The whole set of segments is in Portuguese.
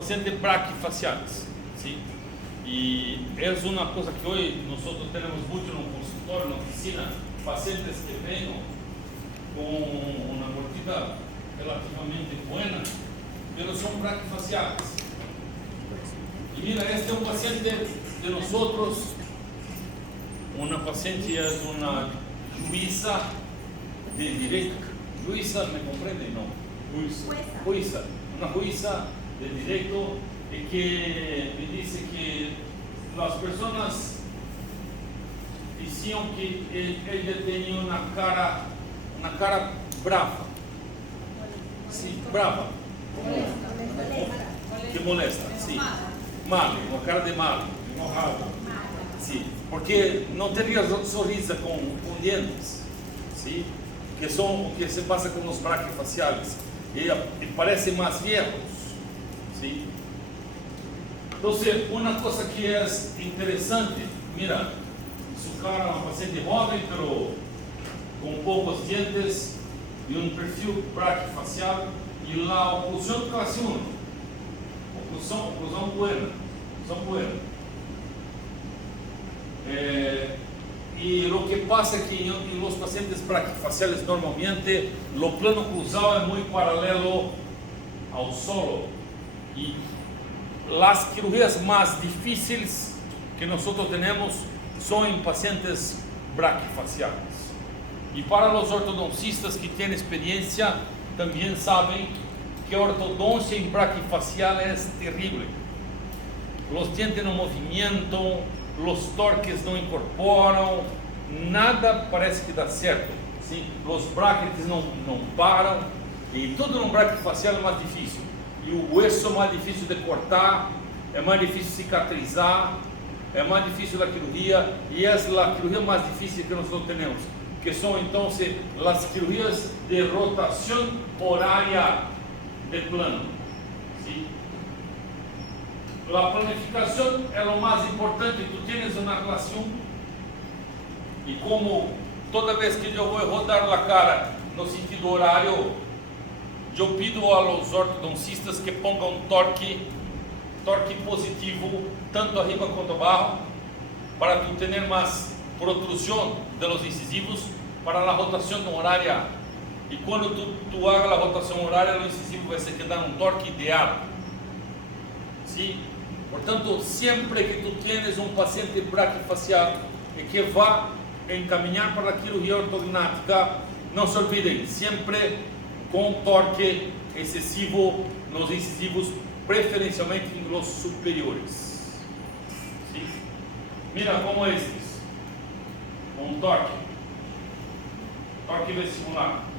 pacientes braquifaciales, ¿sí? Y es una cosa que hoy nosotros tenemos mucho en un consultorio, en la oficina, pacientes que ven con una gordita relativamente buena, pero son braquifaciales. Y mira, este es un paciente de nosotros, una paciente es una jueza de derecho. Jueza, ¿me comprende? No. Jueza. Una jueza de derecho que me dice que las personas decían que ella tenía una cara brava. Sí, brava. Que molesta, sí. Mal, una cara de mal, enojada. Sí, porque no tenía sonrisa con dientes, ¿sí? Que se pasa con los braquifaciales y parecen más viejos, ¿sí? Entonces, una cosa que es interesante, mira, su cara es una paciente joven, pero con pocos dientes y un perfil braquifacial y la oclusión clase 1, oclusión buena, son buenas. Y lo que pasa es que en los pacientes braquifaciales normalmente lo plano oclusal es muy paralelo al solo y las cirugías más difíciles que nosotros tenemos son en pacientes braquifaciales. Y para los ortodoncistas que tienen experiencia también saben que ortodoncia en braquifacial es terrible. Los dientes no movimientan, los torques não incorporam, nada parece que dá certo, sim? Os brackets não param, e tudo no braquifacial é mais difícil, e o osso é mais difícil de cortar, é mais difícil cicatrizar, é mais difícil a cirurgia, e é a cirurgia mais difícil que nós temos, que são então as cirurgias de rotação horária de plano, sim? La planificación es lo más importante. Tú tienes una clase 1 y como toda vez que yo voy a rodar la cara no sentido horario, yo pido a los ortodoncistas que pongan un torque positivo tanto arriba como abajo para tú tener más protrusión de los incisivos para la rotación horaria. Y cuando tú hagas la rotación horaria, el incisivo va a quedar un torque ideal, ¿sí? Portanto, sempre que tu tienes um paciente braquifacial e que vá encaminhar para a cirurgia ortognática, não se olvidem, sempre com torque excessivo nos incisivos, preferencialmente em los superiores. ¿Sí? Mira como estes, com torque vestibular.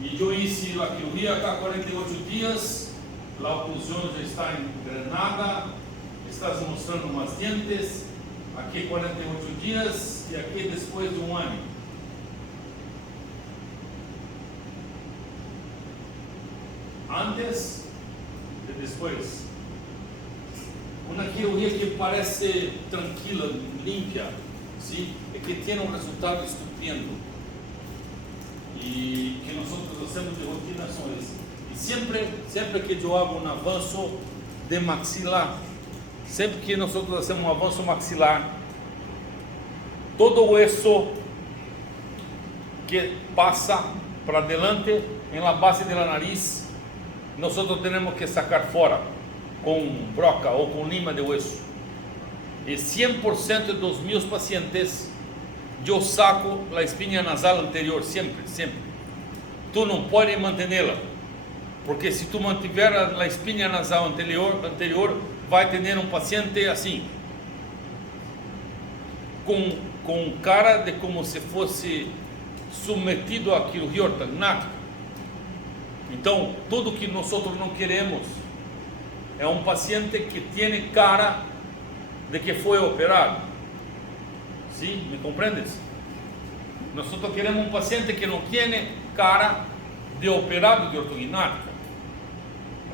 E eu hice a cirurgia acá 48 dias, a oclusão já está engrenada, estás mostrando mais dientes, aqui 48 dias e aqui depois de um ano. Antes e depois. Uma cirurgia que parece tranquila, limpia, ¿sí? E que tem um resultado estupendo. E que nós hacemos de rotina são esses. E sempre que eu hago um avanço de maxilar, sempre que nós hacemos um avanço maxilar, todo o osso que passa para adelante em la base da nariz, nós temos que sacar fora com broca ou com lima de osso. E 100% dos meus pacientes eu saco a espinha nasal anterior, sempre. Tu não pode mantê-la, porque se tu mantiver a espinha nasal anterior, vai ter um paciente assim, com cara de como se fosse submetido a cirurgia ortognática. Então, tudo que nós não queremos é um paciente que tem cara de que foi operado. ¿Sí? ¿Me comprendes? Nosotros queremos un paciente que no tiene cara de operado de ortognática.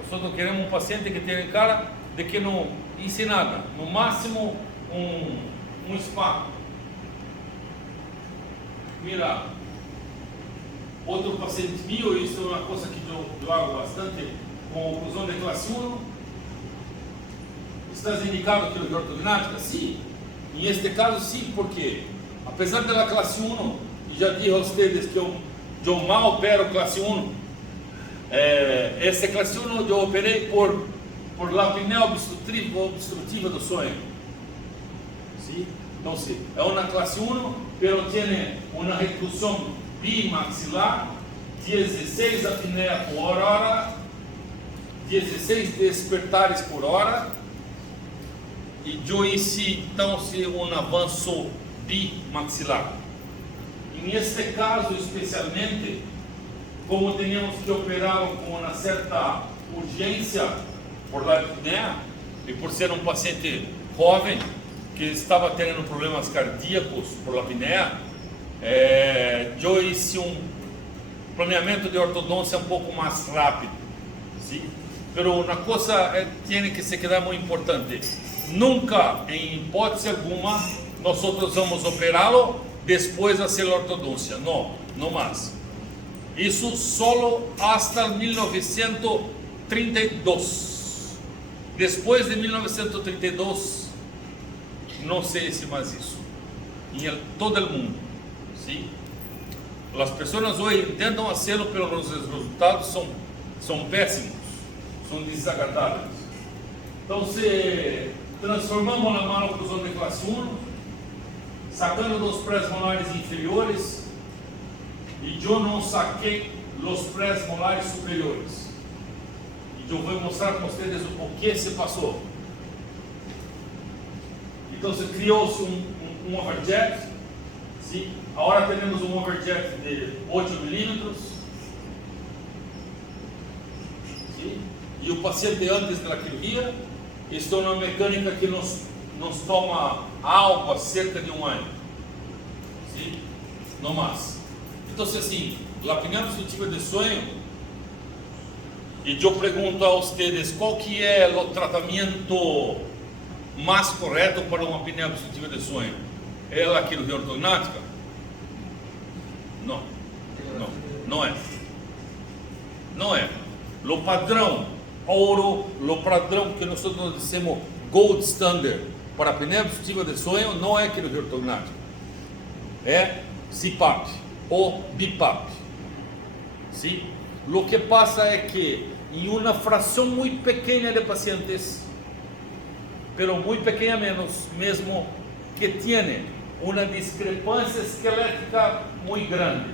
Nosotros queremos un paciente que tiene cara de que no hice nada, no máximo un spa. Mira, outro paciente meu, isso é uma coisa que eu hago bastante com oclusão de classe 1. Estás indicado aquilo ortognática? Sim. Em este caso, sim, porque apesar da classe 1, e já disse a vocês que eu mal opero classe 1, essa classe 1 eu operei por la apneia obstrutiva do sonho. Sim? Então, sim, é uma classe 1, pero tem uma reclusão bimaxilar, 16 apneia por hora, 16 despertares por hora, e eu hice então um avanço bimaxilar. Neste caso, especialmente, como teníamos que operá-lo com uma certa urgência por la apneia e por ser um paciente jovem que estava tendo problemas cardíacos por la apneia, eu hice um planeamento de ortodôncia um pouco mais rápido, sim? Pero uma coisa tem que se quedar muito importante: nunca, em hipótese alguma, nós vamos operá-lo depois de fazer a ortodôncia. Não, não mais. Isso solo hasta 1932. Depois de 1932, não sei se mais isso. Em todo o mundo, sim? As pessoas hoje tentam fazê-lo, pelos resultados são péssimos, são desagradáveis. Então, se transformamos na maloclusão de classe 1, sacando dos pré-molares inferiores, e eu não saquei os pré-molares superiores. E eu vou mostrar para vocês o que se passou. Então, se criou-se um overjet, sim? Agora temos um overjet de 8 milímetros, sim? E o paciente antes da cirurgia está numa mecânica que nos toma algo há cerca de um ano, sim? Não mais. Então, assim, a apneia obstrutiva de sonho, e eu pergunto a vocês qual que é o tratamento mais correto para uma apneia obstrutiva de sonho? É a cirurgia ortognática? Não, não é. Não é. O padrão ouro, o padrão que nós dizemos gold standard para a apneia obstrutiva de sonho não é cirurgia ortognática, é CPAP ou BIPAP. Sim? O que passa é que em uma fração muito pequena de pacientes, pero muito pequena mesmo, que tem uma discrepância esquelética muito grande,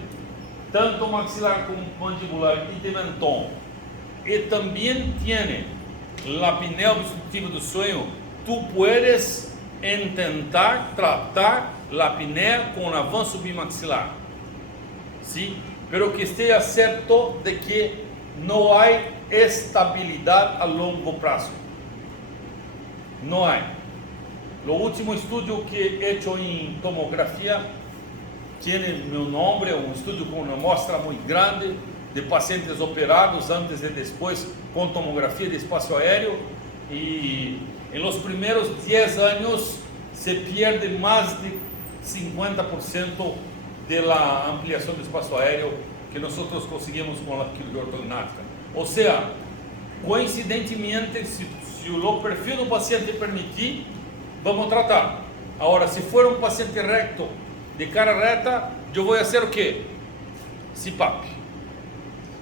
tanto maxilar como mandibular e de mentón, e também tem a apneia obstrutiva do sonho, tu puedes tentar tratar a apneia com avanço bimaxilar, sim? Pero que esteja certo de que não há estabilidade a longo prazo. Não há. O último estudo que he hecho em tomografia tem meu nome, um estudo com uma amostra muito grande de pacientes operados antes e depois com tomografia de espaço aéreo, e em los primeiros 10 anos se perde mais de 50% da ampliação do espaço aéreo que nós conseguimos com a cirurgia ortognática. Ou seja, coincidentemente, se o perfil do paciente permitir, vamos tratar. Agora, se for um paciente recto, de cara reta, eu vou fazer o quê? CPAP.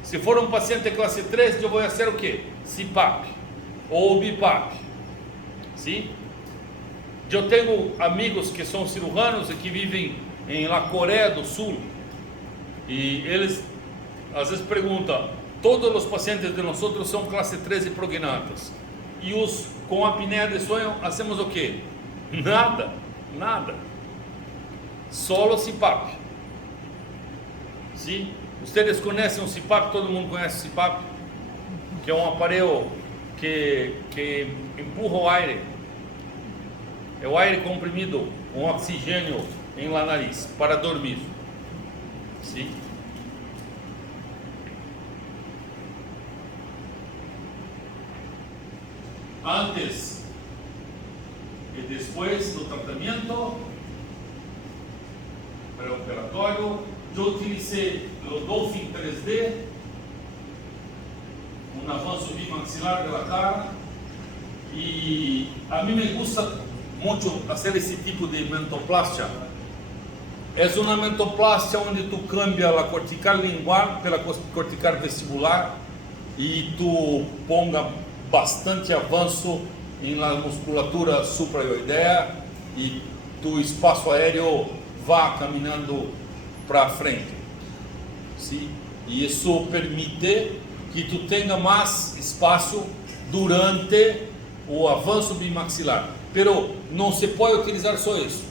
Se for um paciente classe 3, eu vou fazer o quê? CPAP ou BIPAP. Sim? Eu tenho amigos que são cirujanos e que vivem na Coreia do Sul, e eles às vezes perguntam: todos os pacientes de nós são classe 3 e prognatas, e os com apneia de sonho hacemos o quê? Nada, solo CPAP. Sim? Vocês conhecem o CPAP? Todo mundo conhece o CPAP? Que é um aparelho que empurra o aire, é o aire comprimido com oxigênio em la nariz para dormir. Sim? Antes e depois do tratamento pré-operatório, eu utilizei do Dolphin 3D, um avanço bimaxilar da cara. E a mim me gusta muito fazer esse tipo de mentoplastia. É uma mentoplastia onde tu cambia a cortical lingual pela cortical vestibular e tu ponga bastante avanço na musculatura supraioidea e tu espaço aéreo vá caminhando para frente. Sim? E isso permite que tu tenha mais espaço durante o avanço bimaxilar. Pero não se pode utilizar só isso.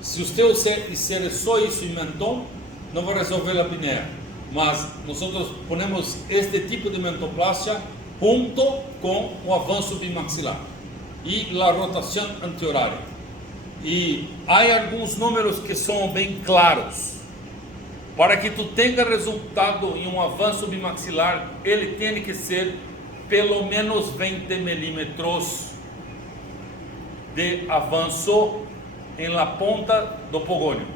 Se você fizer só isso em mentón, não vai resolver a apneia. Mas nós ponemos este tipo de mentoplastia junto com o avanço bimaxilar e a rotação anti-horária. E há alguns números que são bem claros. Para que tu tenha resultado em um avanço bimaxilar, ele tem que ser pelo menos 20 milímetros de avanço em la ponta do pogônio.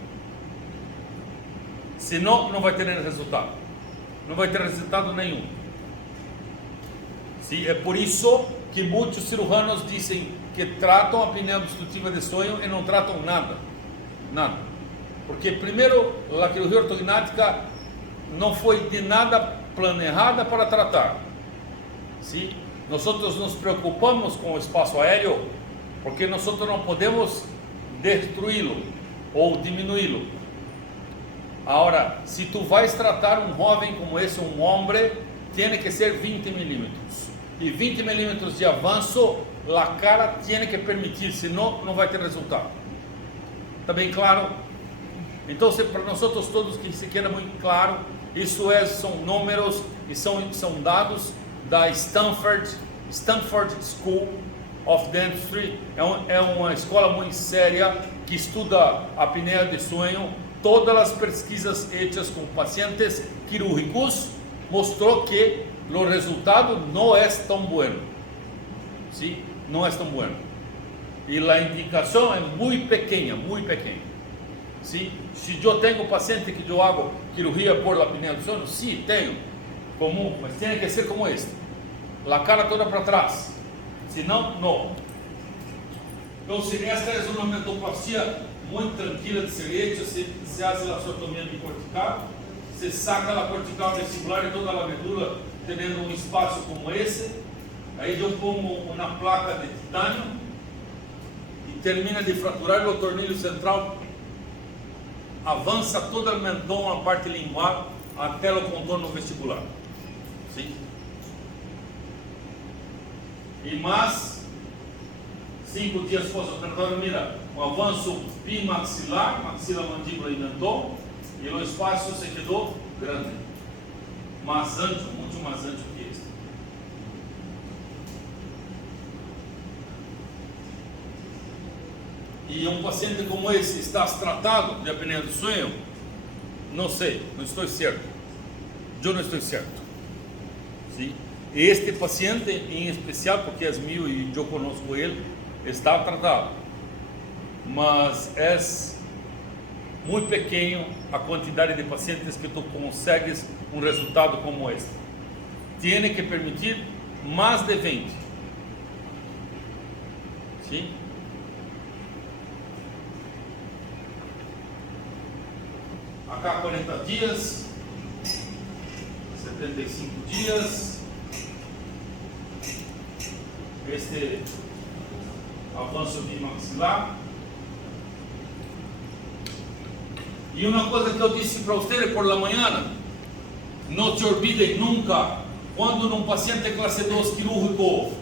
Senão, não vai ter resultado. Não vai ter resultado nenhum. Sim, é por isso que muitos cirujanos dizem que tratam a apneia obstrutiva de sonho e não tratam nada. Nada. Porque, primeiro, a cirurgia ortognática não foi de nada planejada para tratar. Sim? Nós nos preocupamos com o espaço aéreo porque nós não podemos destruí-lo ou diminuí-lo. Agora, se tu vais tratar um jovem como esse, um homem, tem que ser 20 milímetros. E 20 milímetros de avanço, a cara tem que permitir, senão não vai ter resultado. Está bem claro? Então, para nós todos que se queda muito claro, isso são números e são dados da Stanford School of Dentistry. É uma escola muito séria que estuda a apneia de sonho. Todas as pesquisas feitas com pacientes quirúrgicos mostrou que o resultado não é tão bueno. Sim, não é tão bueno. E a indicação é muito pequena, muito pequena. Sim, se eu tenho paciente que eu hago cirurgia por la apneia do sono, sim, tenho, comum, mas tem que ser como este, a cara toda para trás, senão, não. Então, esta é uma mentoplastia muito tranquila de ser hecha. Se faz a osteotomia bicortical, se saca a cortical vestibular e toda a medula tendo um espaço como esse. Aí eu pongo uma placa de titânio e termina de fraturar o tornilho central, avança toda a mentão, a parte lingual, até o contorno vestibular. Sim? E mais 5 dias pós-operatório, mira, um avanço bimaxilar, maxila, mandíbula e mentão, e o espaço se quedou grande, mais ancho, muito mais ancho que este. E um paciente como esse está tratado de apneia do sonho? Não sei, não estou certo. Eu não estou certo. Sim? Este paciente em especial, porque é meu e eu conosco ele, está tratado. Mas é muito pequeno a quantidade de pacientes que tu consegues um resultado como este. Tem que permitir mais de 20. Sim? Acá 40 dias, 75 dias, este avanço bimaxilar. E uma coisa que eu disse para vocês por la manhã, não te olvidem nunca, quando num paciente classe 2 quirúrgico,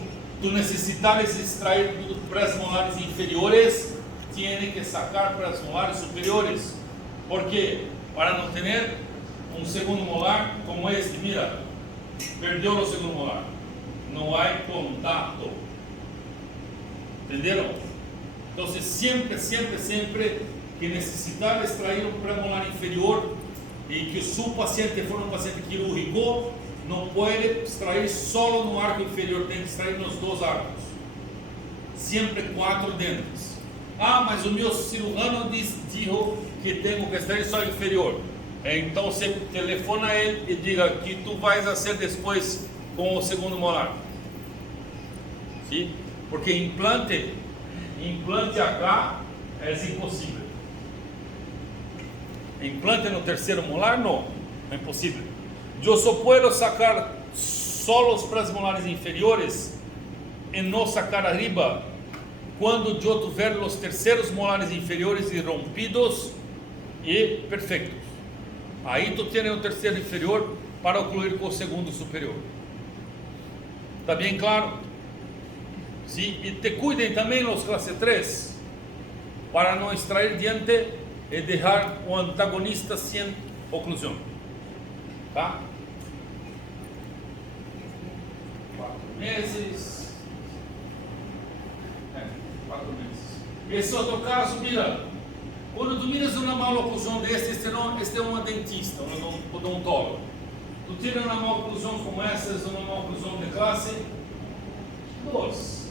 tu necessitares extrair pré-molares inferiores, tem que sacar pré-molares superiores. Por quê? Para não ter um segundo molar como este, mira, perdeu o segundo molar, não há contato, entenderam? Então, sempre que necessitar extrair um pré-molar inferior e que se o paciente for um paciente quirúrgico, não pode extrair só no arco inferior, tem que extrair nos dois arcos, sempre 4 dentes. Ah, mas o meu cirurgião disse que tenho que extrair só inferior. Então você telefona a ele e diga que tu vais fazer depois com o segundo molar. Sim? Porque implante acá é impossível. Implante no terceiro molar, não, é impossível. Eu só posso sacar só os pré-molares inferiores e não sacar arriba quando eu tiver os terceiros molares inferiores irrompidos e perfeitos. Aí tu tens o terceiro inferior para concluir com o segundo superior. Está bem claro? Sim? E te cuidem também os classe 3 para não extrair diante e deixar o antagonista sem oclusão. Tá? 4 meses. 4 meses. Esse outro caso, mira, quando tu miras uma maloclusão deste, este é um dentista, um odontólogo. Tu tira uma maloclusão como essa, uma maloclusão de classe 2.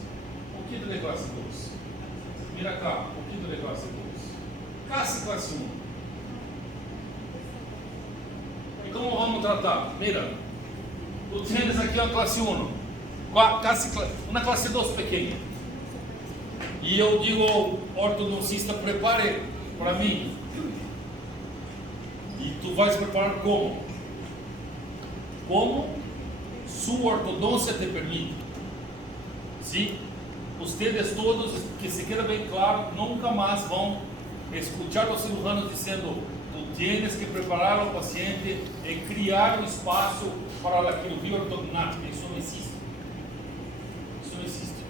O que de classe 2? Mira cá, o que de classe 2? Classe 1. E como vamos tratar? Mira, tu tens aqui uma classe 1, uma classe 2 pequena. E eu digo ao ortodoncista, prepare para mim. E tu vais preparar como? Como sua ortodôncia te permite. Sim? Vocês todos, que se quede bem claro, nunca mais vão escutar os cirujanos dizendo: tu tens que preparar o paciente e criar um espaço para a cirurgia ortognática. Isso não existe. Isso não existe.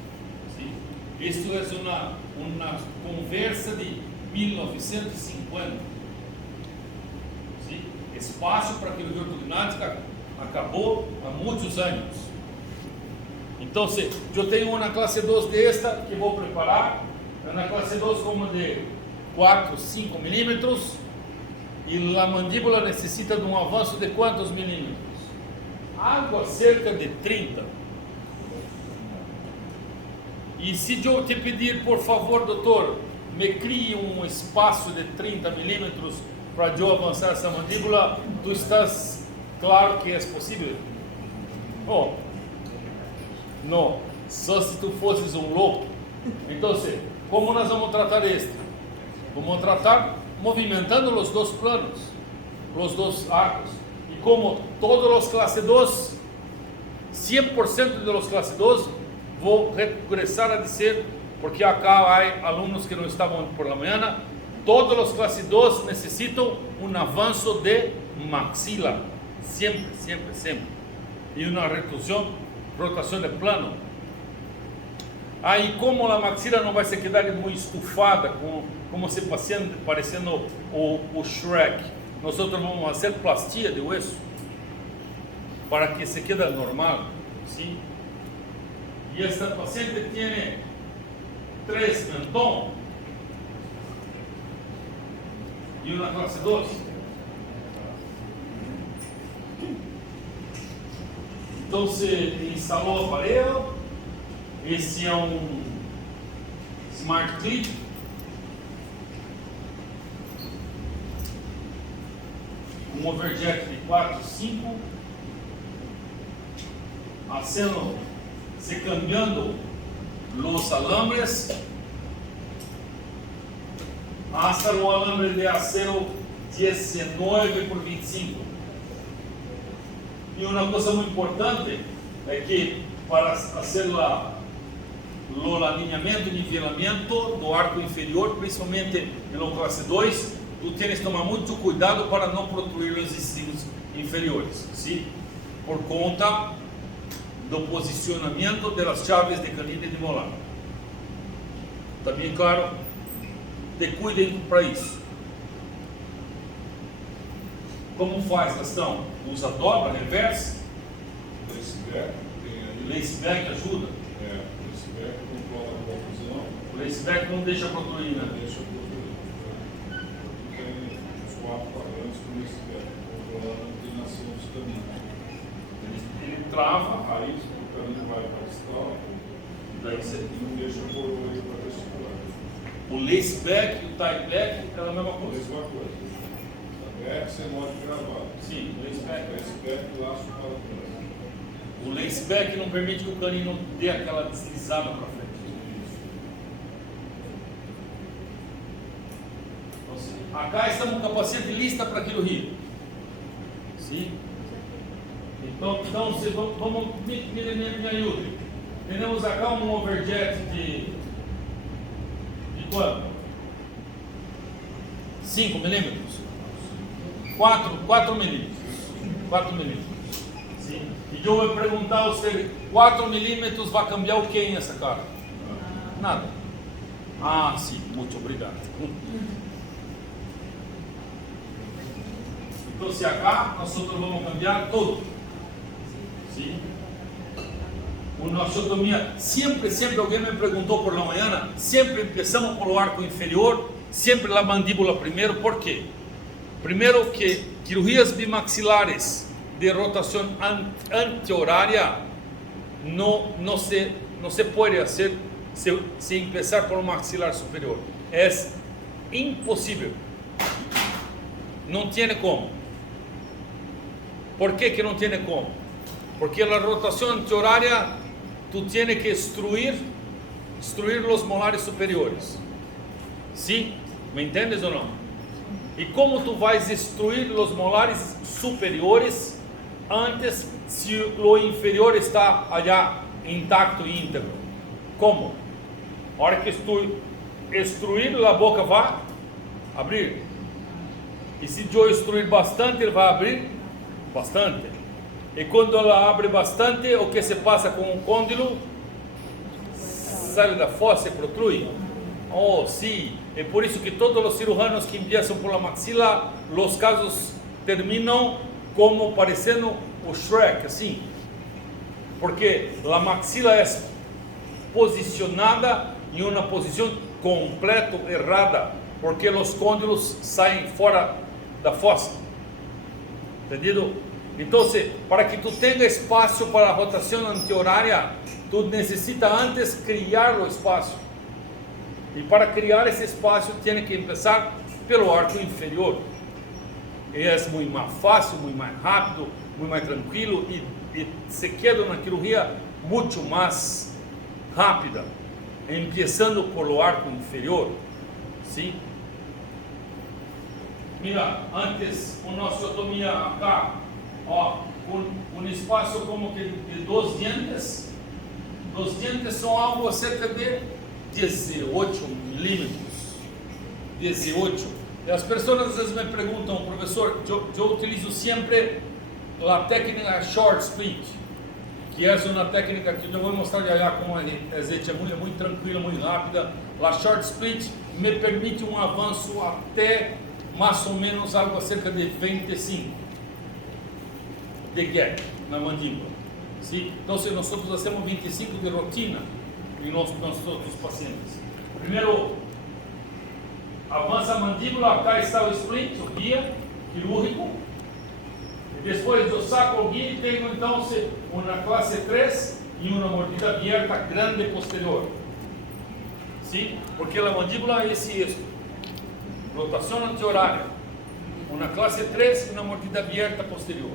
Sim? Isto é uma conversa de 1950. Sim? Espaço para a cirurgia ortognática acabou há muitos anos. Então, se eu tenho uma classe 2 desta que vou preparar, é uma classe 2 como de 4, 5 milímetros, e a mandíbula necessita de um avanço de quantos milímetros? Algo cerca de 30. E se eu te pedir, por favor, doutor, me crie um espaço de 30 milímetros para eu avançar essa mandíbula, tu estás claro que é possível? Oh, não, só se tu fosses um louco. Então, como nós vamos tratar este? Vamos tratar movimentando os dois planos, os dois arcos. E como todos os classe 2, 100% de los classe 2, vou regressar a dizer, porque acá há alunos que não estavam por la manhã, todos os classe 2 necessitam um avanço de maxila, sempre, sempre, sempre, e uma rotação de plano. Aí, como a maxila não vai se quedar muito estufada, como se parecendo o Shrek, nós vamos fazer plastia de hueso para que se quede normal, sim? E esta paciente tem 3 mentón e uma classe 2. Então se instalou o aparelho. Esse é um Smart Clip. Um overjack de 4, 5. Se cambiando os alambres hasta um alambre de acero 19 por 25. E uma coisa muito importante é que para fazer o alinhamento e nivelamento do arco inferior, principalmente no classe 2, tu tens que tomar muito cuidado para não protruir os estilos inferiores, sim? Por conta do posicionamento das chaves de canina e de molar. Está bem claro? Te cuidem para isso. Como faz, Gastão? Usa dobra, reverse? Laceback ajuda? Laceback controla a confusão. O laceback não deixa protruir, né? Não deixa protruir. Tem os 4 quadrantes com laceback, controlando a inclinação dos caminhos. Ele trava, Aí o caminho vai para a distal, daí você... e não deixa por ele para vestibular. O laceback e o tieback é a mesma A coisa. mesma coisa. back você pode gravar. Sim, o lace back. Lace back, laço para trás. O lace back não permite que o canino dê aquela deslizada para frente. Acá estamos com a paciente lista para cirurgia. Sim? Então vamos me ajude. Temos acá um overjet de quanto? 5 milímetros? 4 milímetros. 4 milímetros. Sim. E eu vou perguntar a você, 4 milímetros vai cambiar o que nessa cara? Nada. Ah, sim, muito obrigado. Então, se acá, nós vamos cambiar tudo. Sim. Uma osteotomia, sempre alguém me perguntou por la manhã, sempre começamos pelo arco inferior, sempre a mandíbula primeiro, por quê? Primeiro que cirurgias bimaxilares de rotação anti-horária não se pode fazer se começar por um maxilar superior. É impossível. Não tem como. Por que não tem como? Porque a rotação anti-horária tu tienes que destruir os molares superiores. ¿Sí? ¿Me entiendes ou não? E como tu vais destruir os molares superiores antes se o inferior está allá intacto e íntegro? Como? A hora que destruir, a boca vai abrir. E se eu destruir bastante, ele vai abrir bastante. E quando ela abre bastante, o que se passa com o côndilo? Sai da fossa e protrui. Oh, sim. É por isso que todos os cirujanos que começam por la maxila, os casos terminam como parecendo o Shrek, assim. Porque a maxila é posicionada em uma posição completo errada, porque os côndilos saem fora da fossa. Entendido? Então, para que tu tenha espaço para a rotação anti-horária, tu necessita antes criar o espaço. E para criar esse espaço, tem que começar pelo arco inferior. E é muito mais fácil, muito mais rápido, muito mais tranquilo e se queda na cirurgia muito mais rápida, começando pelo arco inferior. Sim? Mira, antes uma osteotomia acá, ó, um espaço como que de 2 dientes. 2 dientes são algo cerca de 18 milímetros. 18. E as pessoas às vezes me perguntam, professor, eu utilizo sempre a técnica short split, que é uma técnica que eu vou mostrar já como é muito tranquila, muito rápida. A short split me permite um avanço até mais ou menos algo cerca de 25 de gap na mandíbula. ¿Sí? Então, nós fazemos 25 de rotina em nossos pacientes. Primeiro, avança a mandíbula, acá está o split, o guia quirúrgico. E depois eu saco o guia e tenho então uma classe 3 e uma mordida aberta grande posterior. ¿Sí? Porque a mandíbula é isso. Rotação anti-horária, uma classe 3 e uma mordida aberta posterior.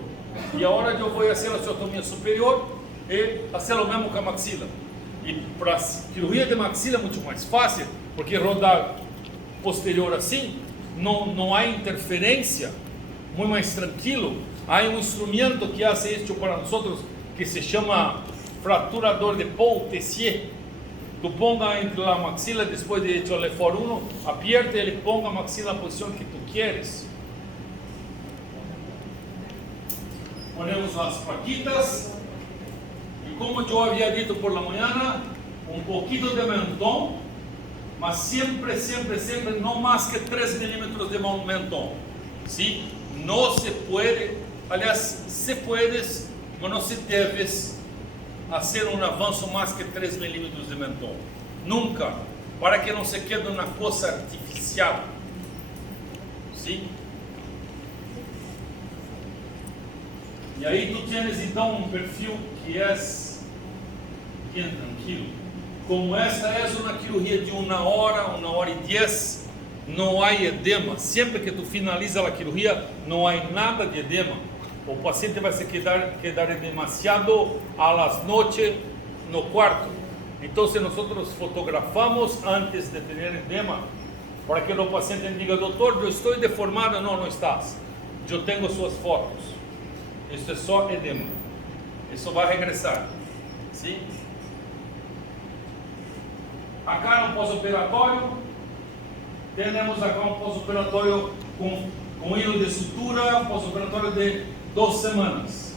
E a hora que eu vou fazer a osteotomia superior e fazer o mesmo com a maxila. E para a cirurgia de maxila é muito mais fácil, porque rodar posterior assim, não há interferência, muito mais tranquilo. Há um instrumento que faz isso para nós, que se chama fraturador de Paul Tessier. Tu ponga entre a maxila, depois de hecho le for 1, aperta e ele ponga a maxila na posição que tu queres. Ponemos as paquitas e, como eu havia dito por la manhã, um pouquinho de mentón, mas sempre não mais que 3 milímetros de mentón. ¿Sí? Não se pode, aliás, se puedes, mas não se deves fazer um avanço mais que 3 milímetros de mentón. Nunca, para que não se quede uma coisa artificial. ¿Sí? E aí tu tens então um perfil que é bem tranquilo. Como esta é uma cirurgia de 1 hora, 1 hora e 10, não há edema. Sempre que tu finaliza a cirurgia, não há nada de edema. O paciente vai se quedar demasiado a las noches no quarto. Então, se nós fotografamos antes de ter edema, para que o paciente diga, doutor, eu estou deformado. Não, não estás. Eu tenho suas fotos. Isso é só edema. Isso vai regressar. Sim? Acá no pós-operatório, temos acá um pós-operatório com hilo de sutura, pós-operatório de 2 semanas.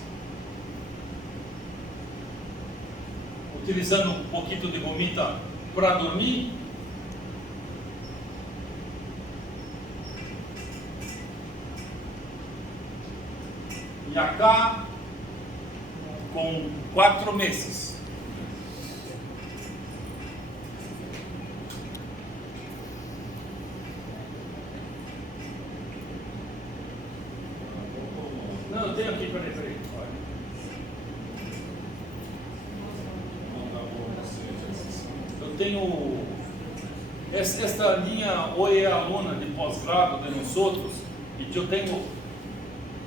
Utilizando um pouquinho de gomita para dormir. E acá, com 4 meses. Não, eu tenho aqui, peraí. Eu tenho esta linha, hoje é aluna de pós-grado de nós outros, e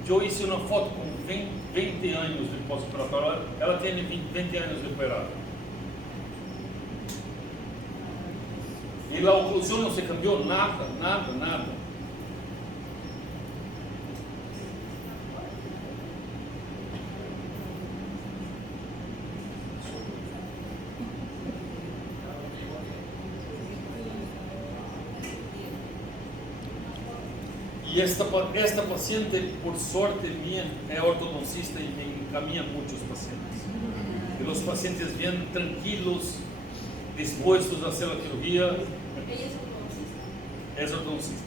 eu hice uma foto com 20 anos de pós-operatório, ela tem 20 anos de operado. E a oclusão não se cambiou nada. E esta paciente, por sorte minha, é ortodoncista e me encaminha muitos pacientes. E os pacientes vêm tranquilos, dispostos a fazer a cirurgia. É ortodoncista.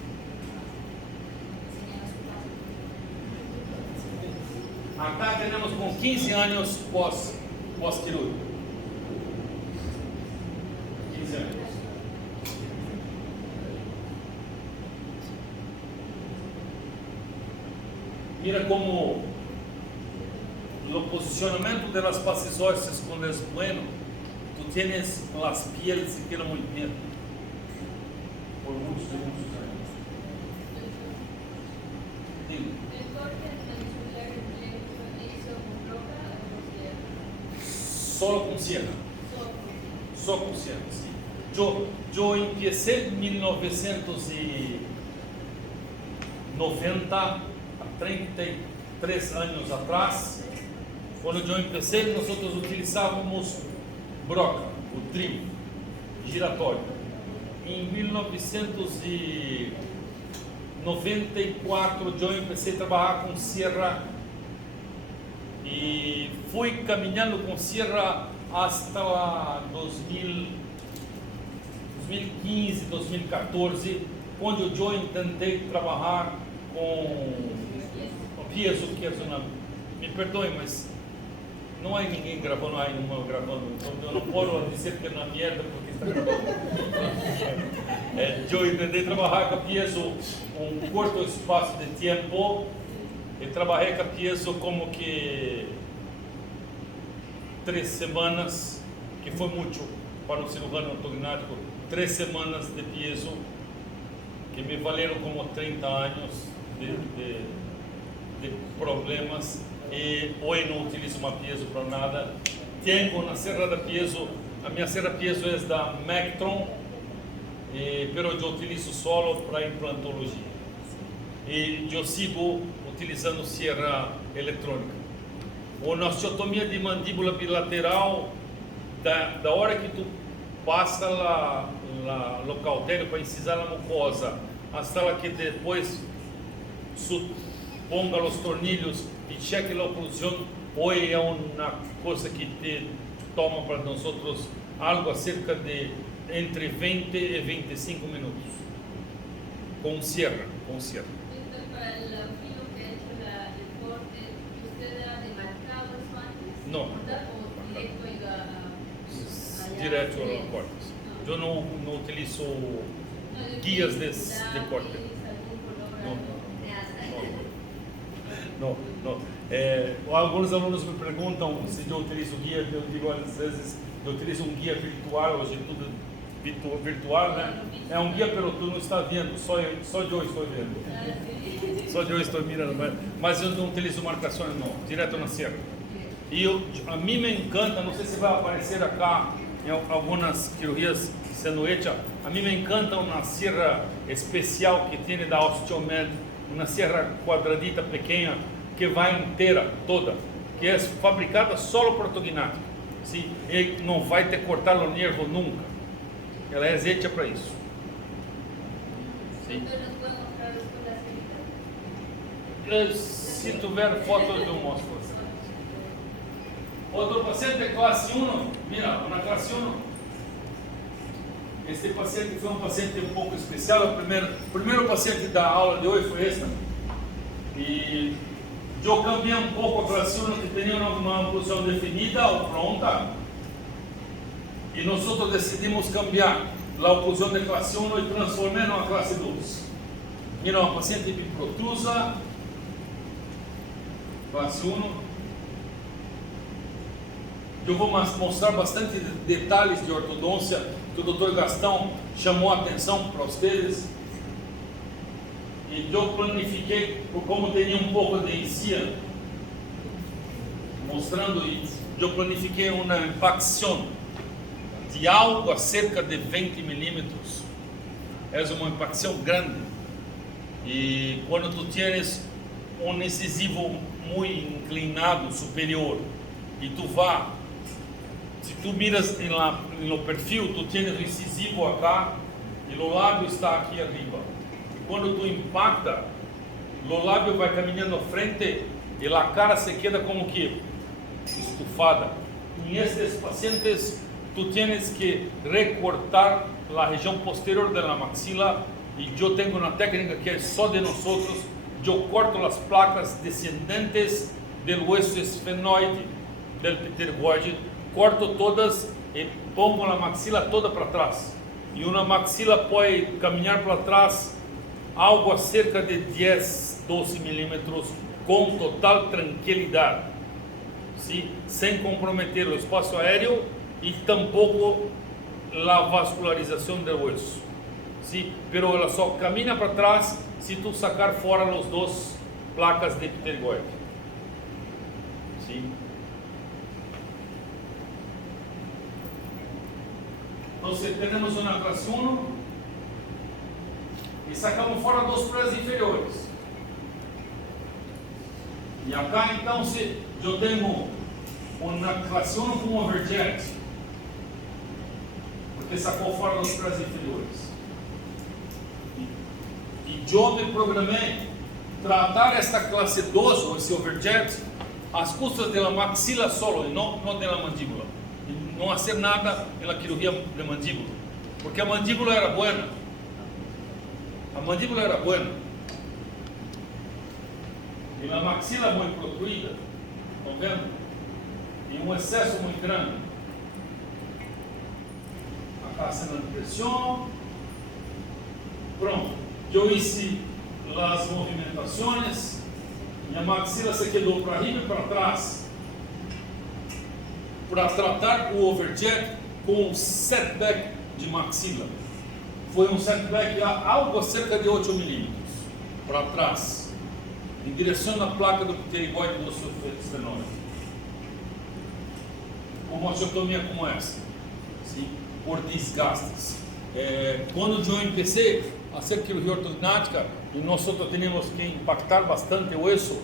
Acá temos com 15 anos pós-cirúrgico. 15 anos. Mira como o posicionamento das faces ósseas quando é bueno, tu tienes as pieles que quedam muito bem por muitos anos. Sim. Só com sierra. Só com sierra, sim. Eu comecei em 1990. 33 anos atrás, quando eu comecei, nós utilizávamos broca, o trim giratório. Em 1994, eu comecei a trabalhar com sierra e fui caminhando com sierra hasta 2015, 2014, quando eu tentei trabalhar com peso, me perdoe, mas não há ninguém gravando aí, não gravando, então eu não posso dizer que é uma merda porque está gravando. Eu tentei trabalhar com peso um curto espaço de tempo e trabalhei com peso como que 3 semanas, que foi muito para um cirurgião ortognático, 3 semanas de peso que me valeram como 30 anos de problemas, e hoje não utilizo uma peso para nada. Tenho na serra da peso, a minha serra peso é da Mectron, pero eu utilizo solo para implantologia. E eu sigo utilizando serra eletrônica. Ou na osteotomia de mandíbula bilateral, da hora que tu passa o cautério para incisar a mucosa, hasta que depois ponga os tornilhos e cheque a oclusão, hoje é uma coisa que te toma para nós outros algo cerca de entre 20 e 25 minutos com sierra. Entonces, para el filo que ha hecho el corte, ¿usted ha demarcado eso antes? No. ¿O directo Direto ao corte. Eu não utilizo guias de corte. Não. Alguns alunos me perguntam se eu utilizo guia. Eu digo às vezes, eu utilizo um guia virtual, hoje tudo virtual, né? É um guia, pelo tu não está vendo, só de hoje estou vendo. Só de hoje estou mirando, mas eu não utilizo marcações não, direto na serra. E a mim me encanta, não sei se vai aparecer acá em algumas cirurgias sendo hechas, a mim me encanta uma serra especial que tem da Osteomed, uma serra quadradita pequena, que vai inteira, toda, que é fabricada só por ortognática, sim? E não vai te cortar o nervo nunca, ela é hecha para isso. Sim. Entonces nos puede mostrar después la cinta. Se tiver foto eu mostro. Outro paciente classe 1, mira, na classe 1, este paciente foi um paciente um pouco especial, o primeiro paciente da aula de hoje foi este, e eu cambiei um pouco a classe 1 que tinha uma oclusão definida ou pronta, e nós decidimos cambiar a oclusão de classe 1 e transformar numa classe 2. Mira, uma paciente biprotusa, classe 1. Eu vou mostrar bastante detalhes de ortodôncia que o Dr. Gastão chamou a atenção para vocês. E eu planifiquei, como teria um pouco de encia, mostrando isso, eu planifiquei uma impacção de algo a cerca de 20 milímetros. É uma impacção grande. E quando tu tens um incisivo muito inclinado, superior, e tu vai, se tu miras no perfil, tu tens o incisivo acá e o lábio está aqui arriba. E quando tu impacta, o lábio vai caminhando à frente e a cara se queda como que estufada. Em estes pacientes, tu tens que recortar a região posterior da maxila, e eu tenho uma técnica que é só de nós outros. Eu corto as placas descendentes do osso esfenoide do pterygoide, corto todas e pongo a maxila toda para trás. E uma maxila pode caminhar para trás algo a cerca de 10, 12 milímetros com total tranquilidade, sim? Sem comprometer o espaço aéreo e tampouco a vascularização do osso, sim? Pero ela só caminha para trás se tu sacar fora as duas placas de pterygoide, sim? Então, temos uma classe 1 e sacamos fora dos pés inferiores. E acá, então, se eu tenho uma classe 1 com overjet, porque sacou fora dos pés inferiores. E eu me programei tratar esta classe 2, ou esse overjet, às custas da maxila solo, e não da mandíbula. Não fazer nada pela cirurgia de mandíbula, porque a mandíbula era boa. A mandíbula era boa. E a maxila muito protruída, estão vendo? E um excesso muito grande. Acá sendo de pressão. Pronto. Eu hice as movimentações e a maxila se quedou para arriba e para trás, para tratar o overjet com um setback de maxila. Foi um setback algo a cerca de 8 milímetros para trás, em direção à placa do pterygoide do esfenoide. Uma osteotomia como essa, sim? Por desgastes. Quando eu comecei a hacer cirurgia ortognática e nós tínhamos que impactar bastante o osso,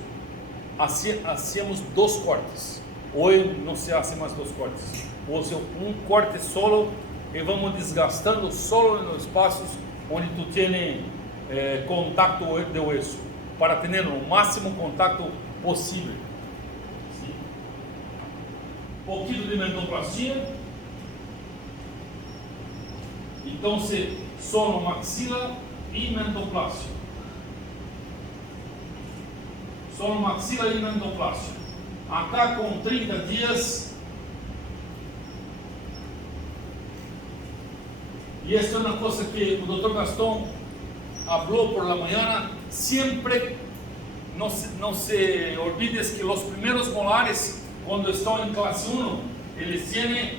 hacíamos 2 cortes. Hoje não se faz mais 2 cortes. Ou seja, um corte solo e vamos desgastando solo nos espaços onde tu tens contato de osso, para ter o máximo contato possível. Sim? Um pouquinho de mentoplastia. Então, solo maxila e mentoplastia. Solo maxila e mentoplastia. Acá com 30 dias. E esta é uma coisa que o Dr. Gastão falou por la manhã. Sempre não se olvides que os primeiros molares, quando estão em classe 1, eles têm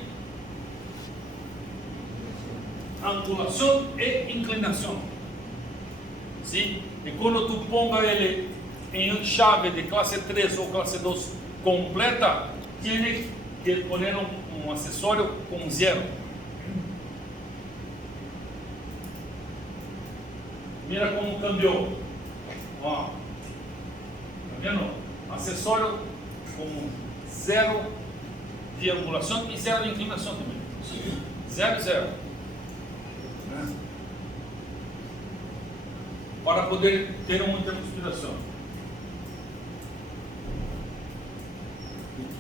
angulação e inclinação. Sim? E quando tu ponga ele em chave de classe 3 ou classe 2 completa, tem que poner um acessório com 0. Mira como cambiou. Ó. Tá vendo? Acessório com 0 de angulação e 0 de inclinação também. 0, 0. Para poder ter uma intercuspiração.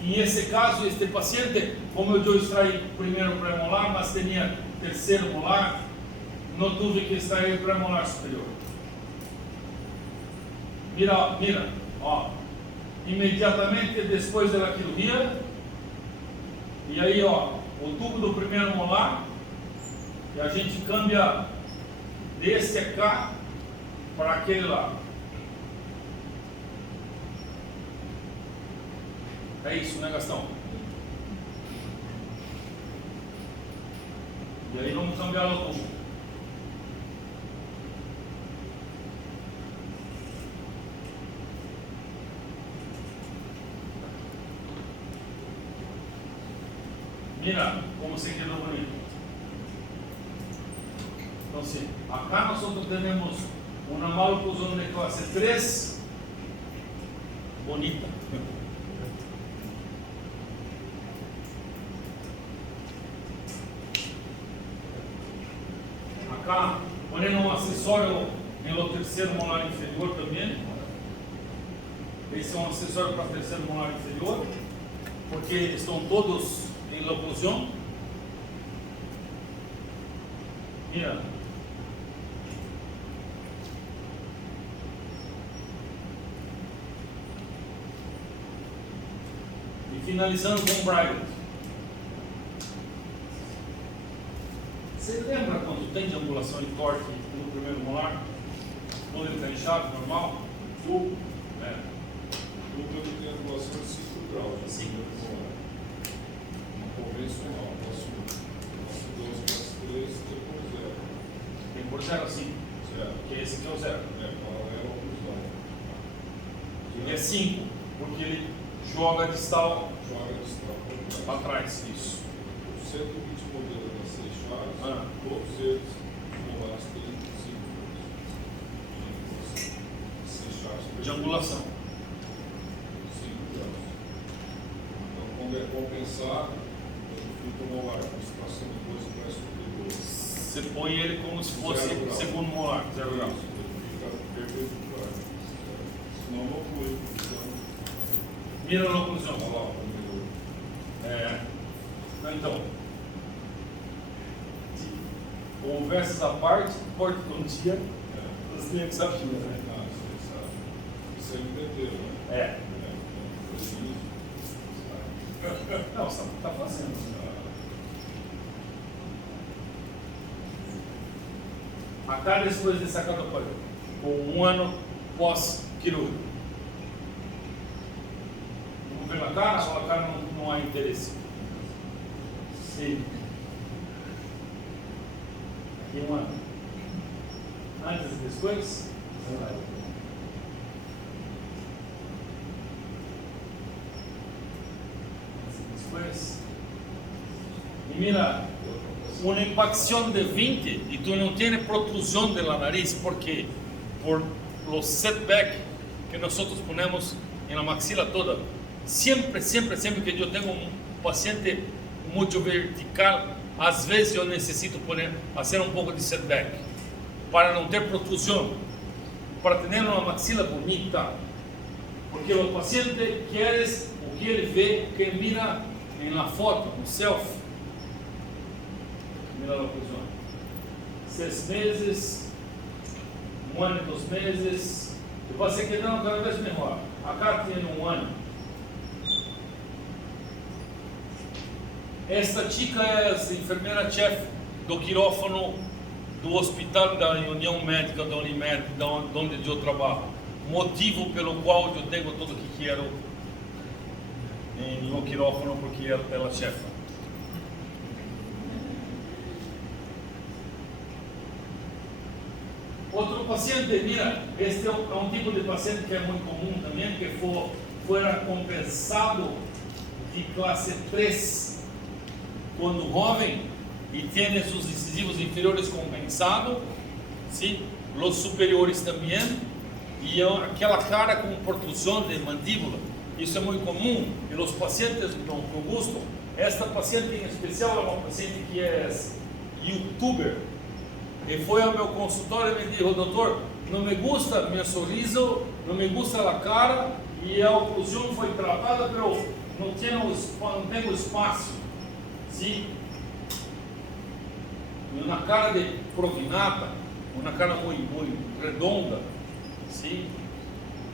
E nesse caso, este paciente, como eu extraí primeiro premolar, mas tinha terceiro molar, não tive que extrair premolar superior. Mira, mira, ó. Imediatamente depois da cirurgia, e aí, ó, o tubo do primeiro molar, e a gente cambia desse acá para aquele lá. É isso, né, Gastão? E aí vamos cambiar o tubo. Mira como se quedou bonito. Então, sim, acá nós temos uma maloclusão de classe 3 bonita. Acá, ponendo um acessório no terceiro molar inferior também. Esse é um acessório para terceiro molar inferior, porque estão todos em loclusão. Mira. E finalizando com o Braille. Você lembra quando tem de angulação e torque no primeiro molar? Quando ele está em chave normal? Tubo. Tubo tem angulação de 5 graus. 5 graus. Uma convencional. Classe 2, classe 3, tem por 0. Tem por 0 assim. 0. Que esse aqui é o 0. Paralelo ao cruzado. Ele é 5, porque ele joga distal Joga de estrada para trás. Isso. 120 modelos das 6 chaves, todos eles molares têm 5 6 chaves De angulação. 5 graus. Então, quando é compensado, ele fica molar, com situação de 2 para superior. Você põe ele como se fosse 0 grau. segundo molar, 0 graus. Ele fica perpendicular. Senão não flui. Mira a oclusão. Olha lá, o primeiro. Então, se houvesse essa parte, porta quantia, você tinha que saber, né? Ah, você sabe. Isso é MDT, né? É. É. Não, você está fazendo. A cara depois de sacada com 1 ano pós-quirúrgico. Vamos ver na cara ou a cara não há interesse? Sim. Aqui 1 ano. Antes e depois? Antes e depois? E mira, uma impacção de 20 e tu não tens protrusão da nariz, porque por los setback que nós ponemos na maxila toda, sempre que eu tenho um paciente muito vertical, às vezes eu necessito fazer um pouco de setback para não ter protrusão, para ter uma maxila bonita, porque o paciente quer o que ele vê, o que ele mira na foto, no selfie. Mira a oclusão. 6 meses, 1 ano e 2 meses, e você quedando cada vez melhor. Acá tem 1 ano. Esta chica é a enfermeira-chefe do quirófano do Hospital da União Médica da Unimed, onde eu trabalho. Motivo pelo qual eu tenho tudo que quero no quirófano, porque ela é chefe. Outro paciente, mira, este é um tipo de paciente que é muito comum também, que fora compensado de classe 3 quando jovem e tem sus incisivos inferiores compensados, sim, os superiores também, e aquela cara com protrusão de mandíbula. Isso é muito comum e os pacientes não gostam. Esta paciente em especial é uma paciente que é youtuber e foi ao meu consultório e me disse: doutor, não me gusta meu sorriso, não me gusta a cara e a oclusão foi tratada, mas não tenho espaço, sim? Uma cara de prognata, uma cara muito redonda, sim?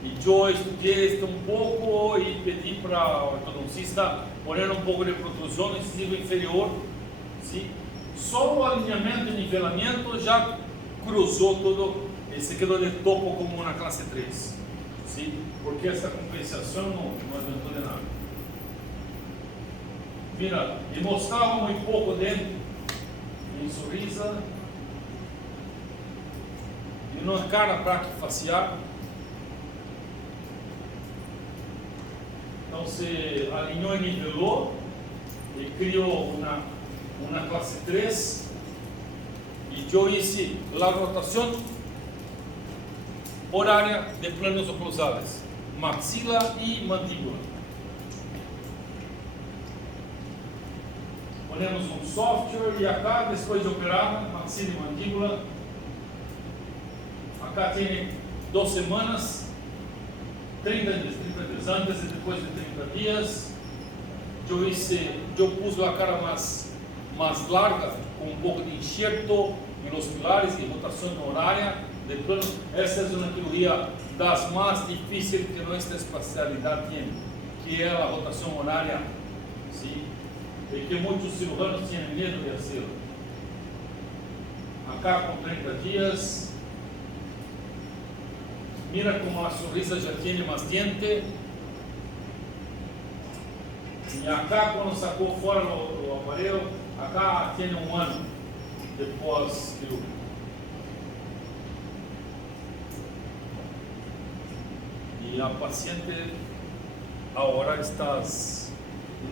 E eu estudei isto um pouco e pedi para o ortodoncista poner um pouco de protrusão no incisivo inferior, sim? Só o alinhamento e nivelamento já cruzou todo, e se quedou de topo como na classe 3, sim? Porque essa compensação não adiantou de nada. Mira, e mostrava muito pouco dentro, em sorriso, e numa cara braquifacial. Então se alinhou e nivelou e criou uma classe 3 e eu hice a rotação horária de planos oclusales, maxila e mandíbula. Ponemos um software e acá, depois de operar, maxila e mandíbula, acá tem 2 semanas, 30 dias antes e depois de 30 dias, eu pus a cara mais larga, com um pouco de enxerto nos pilares e rotação horária de plano. Essa é uma cirurgia das mais difíceis que nossa especialidade tem, que é a rotação horária, sim? E que muitos cirujanos tinham medo de fazer. Acá com 30 dias, mira como a sonrisa já tem mais diente. E acá, quando sacou fora o aparelho, acá tem 1 ano depois cirúrgico. E a paciente agora está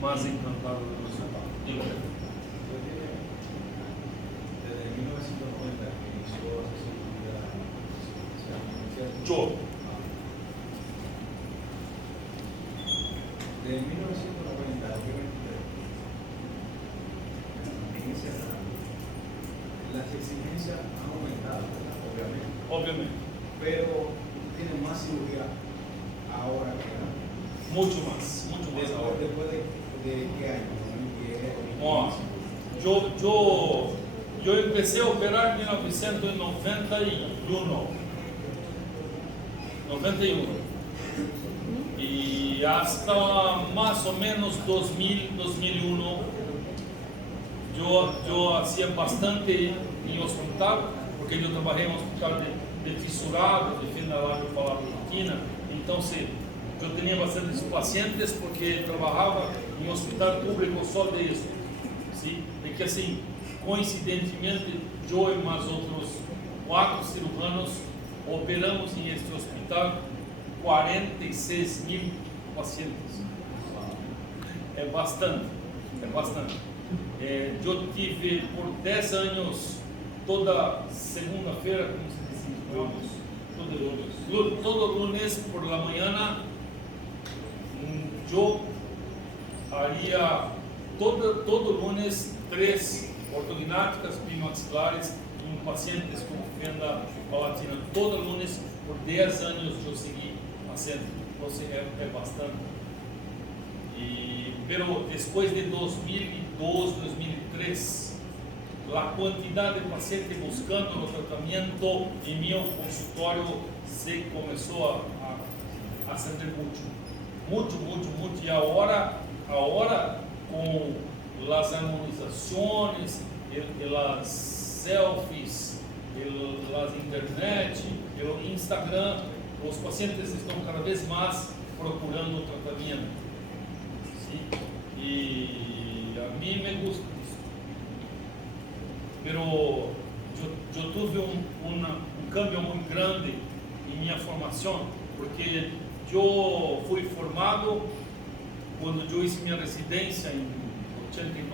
mais encantada do resultado. Desde 1990 que inició esa cirugía. Yo. De 1990 a 2023, en ese rango, las exigencias han aumentado, ¿verdad? Obviamente. Pero tiene más cirugía ahora que antes. Mucho más ahora. Después de qué año? Ó, eu empecé a operar em 1991. E hasta mais ou menos 2000, 2001, eu fazia bastante em hospital, porque eu trabalhei em um hospital de fissurado, de fenda lábio palatina. Então, eu tinha bastantes pacientes, porque trabalhava em um hospital público só de isso. Sim? E que assim, coincidentemente, eu e mais outros 4 cirujanos operamos em este hospital 46.000 pacientes. É bastante. Eu tive por 10 anos, toda segunda-feira, como se diz, todo lunes por la manhã, eu haria todo lunes 3 ortognáticas bimaxilares em pacientes com fenda palatina. Todo lunes, por 10 anos eu segui fazendo. Então é bastante. Pero depois de 2002, 2003, a quantidade de pacientes buscando o tratamento em meu consultório se começou a ascender muito. E agora com as harmonizações, as selfies, as internet, o Instagram, os pacientes estão cada vez mais procurando o tratamento. Sim? E a mim me gusta isso. Pero eu tive um cambio muito grande em minha formação, porque eu fui formado quando eu fiz minha residência em 89,